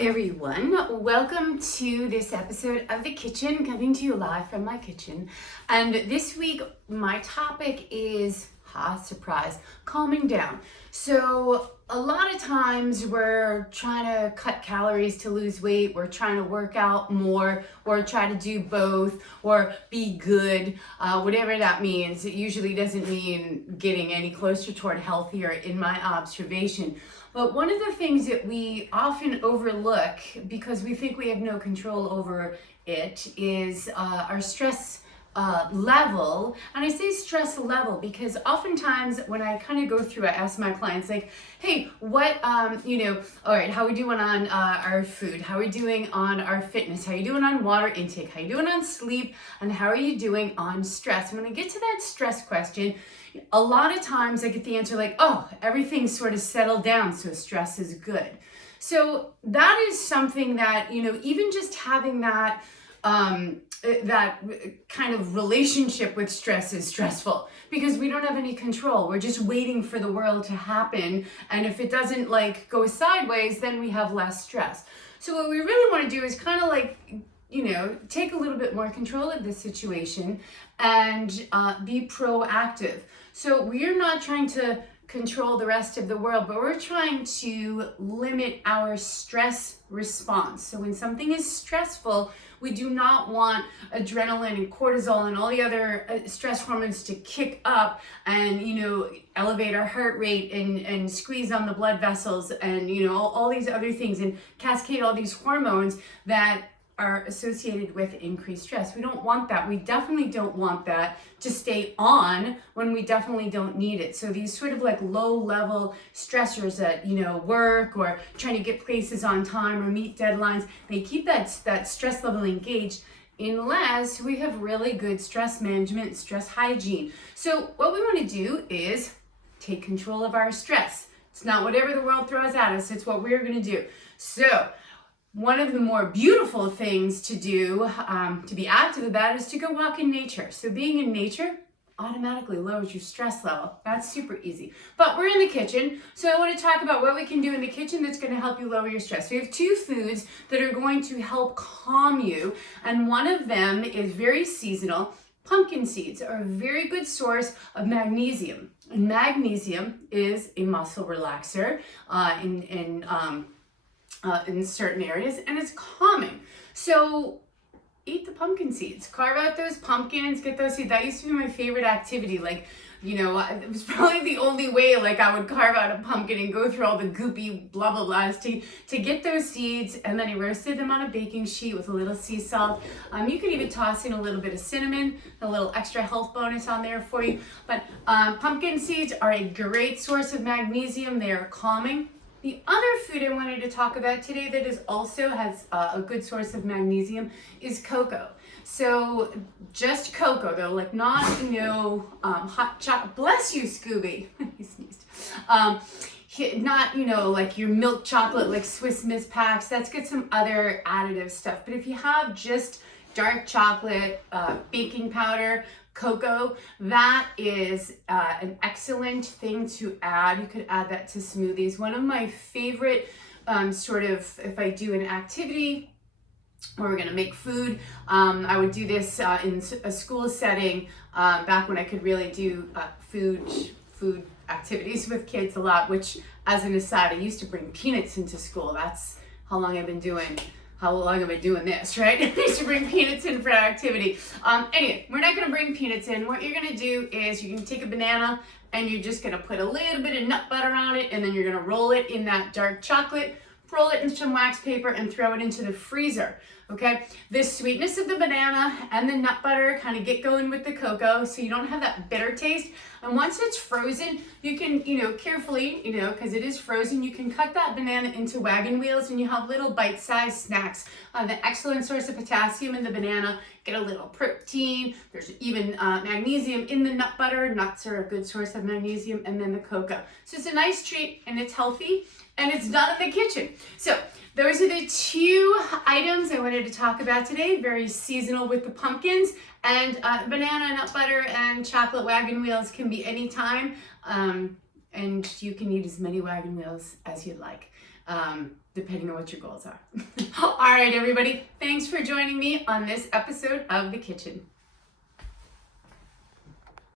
everyone, welcome to this episode of The Kitchen, coming to you live from my kitchen. And this week, my topic is, surprise, calming down. So a lot of times we're trying to cut calories to lose weight, we're trying to work out more, or try to do both, or be good, whatever that means. It usually doesn't mean getting any closer toward healthier in my observation. But one of the things that we often overlook because we think we have no control over it is our stress level. And I say stress level because oftentimes when I kind of go through, I ask my clients like, hey, what, all right, how are we doing on our food? How are we doing on our fitness? How are you doing on water intake? How are you doing on sleep? And how are you doing on stress? And when I get to that stress question, a lot of times I get the answer like, oh, everything's sort of settled down, so stress is good. So that is something that, even just having that kind of relationship with stress is stressful because we don't have any control. We're just waiting for the world to happen. And if it doesn't go sideways, then we have less stress. So what we really want to do is kind of take a little bit more control of the situation and be proactive. So we're not trying to control the rest of the world, but we're trying to limit our stress response. So when something is stressful, we do not want adrenaline and cortisol and all the other stress hormones to kick up and, elevate our heart rate and squeeze on the blood vessels and, all these other things and cascade all these hormones that are associated with increased stress. We don't want that. We definitely don't want that to stay on when we definitely don't need it. So these sort of low level stressors at, work or trying to get places on time or meet deadlines, they keep that stress level engaged unless we have really good stress management, stress hygiene. So what we want to do is take control of our stress. It's not whatever the world throws at us, it's what we're going to do. So one of the more beautiful things to do, to be active about, is to go walk in nature. So being in nature automatically lowers your stress level. That's super easy. But we're in the kitchen, so I want to talk about what we can do in the kitchen that's going to help you lower your stress. We have two foods that are going to help calm you, and one of them is very seasonal. Pumpkin seeds are a very good source of magnesium. And magnesium is a muscle relaxer in certain areas, and it's calming. So eat the pumpkin seeds, carve out those pumpkins, get those seeds. That used to be my favorite activity. It was probably the only way I would carve out a pumpkin and go through all the goopy blah blah blahs to get those seeds, and then I roasted them on a baking sheet with a little sea salt. You could even toss in a little bit of cinnamon, a little extra health bonus on there for you. But pumpkin seeds are a great source of magnesium. They are calming. The other food I wanted to talk about today that is also has a good source of magnesium is cocoa. So just cocoa though, not, hot chocolate. Bless you, Scooby. He sneezed. Not, your milk chocolate, like Swiss Miss packs. That's got some other additive stuff. But if you have just dark chocolate, baking powder, cocoa, that is an excellent thing to add. You could add that to smoothies. One of my favorite if I do an activity where we're gonna make food, I would do this in a school setting back when I could really do food activities with kids a lot, which, as an aside, I used to bring peanuts into school. That's how long I've been doing this, right? I used to bring peanuts in for activity. Anyway, we're not gonna bring peanuts in. What you're gonna do is you're gonna take a banana and you're just gonna put a little bit of nut butter on it, and then you're gonna roll it in that dark chocolate, roll it in some wax paper, and throw it into the freezer. Okay, the sweetness of the banana and the nut butter kind of get going with the cocoa, so you don't have that bitter taste. And once it's frozen, you can, carefully, because it is frozen, you can cut that banana into wagon wheels and you have little bite-sized snacks. The excellent source of potassium in the banana, get a little protein. There's even magnesium in the nut butter. Nuts are a good source of magnesium, and then the cocoa. So it's a nice treat, and it's healthy, and it's done in the kitchen. So those are the two items I wanted to talk about today. Very seasonal with the pumpkins, and banana, nut butter, and chocolate wagon wheels can be anytime. And you can eat as many wagon wheels as you'd like. depending on what your goals are. All right, everybody. Thanks for joining me on this episode of The Kitchen.